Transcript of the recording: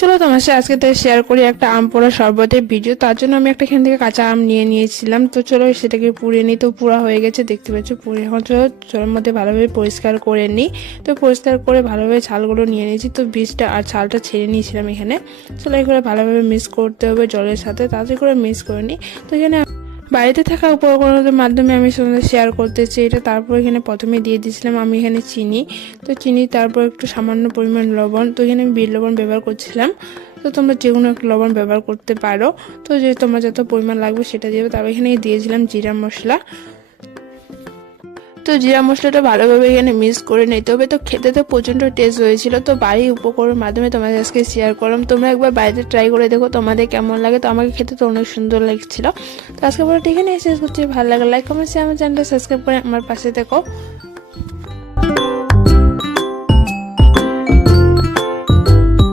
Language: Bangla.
চলো তোমার সাথে আজকে তাই শেয়ার করি একটা আম পোড়া শরবতের ভিডিও। তার জন্য আমি একটা এখান থেকে কাঁচা আম নিয়ে নিয়েছিলাম। তো চলো সেটাকে পুড়িয়ে নিই। তো পুরা হয়ে গেছে দেখতে পাচ্ছ। পুড়ে এখন চলো জলের মধ্যে ভালোভাবে পরিষ্কার করে নিই। তো পরিষ্কার করে ভালোভাবে ছালগুলো নিয়ে নিয়েছি। তো বীজটা আর ছালটা ছেড়ে নিয়েছিলাম এখানে। চলো এগুলো ভালোভাবে মিক্স করতে হবে জলের সাথে, তাড়াতাড়ি করে মিক্স করে নিই। তো এখানে বাড়িতে থাকা উপকরণের মাধ্যমে আমি সঙ্গে শেয়ার করতেছি এটা। তারপর এখানে প্রথমে দিয়ে দিয়েছিলাম আমি এখানে চিনি। তো চিনি, তারপর একটু সামান্য পরিমাণ লবণ। তো এখানে আমি বিট লবণ ব্যবহার করছিলাম। তো তোমরা যে কোনো একটা লবণ ব্যবহার করতে পারো। তো যে তোমার যত পরিমাণ লাগবে সেটা দিবে। তারপর এখানে দিয়েছিলাম জিরা মশলা। তো জিরা মশলাটা ভালোভাবে এখানে মিক্স করে নিতে হবে। তো খেতে তো প্রচণ্ড টেস্ট হয়েছিল। তো বাড়ির উপকরণের মাধ্যমে তোমাদের আজকে শেয়ার করলাম। তোমরা একবার বাড়িতে ট্রাই করে দেখো তোমাদের কেমন লাগে। তো আমাকে খেতে তো অনেক সুন্দর লাগছিল। তো আজকে পরে এখানে শেষ করছি। ভালো লাগে লাইক কমেন্ট শেয়ার, আমার চ্যানেলটা সাবস্ক্রাইব করে আমার পাশে থেকো।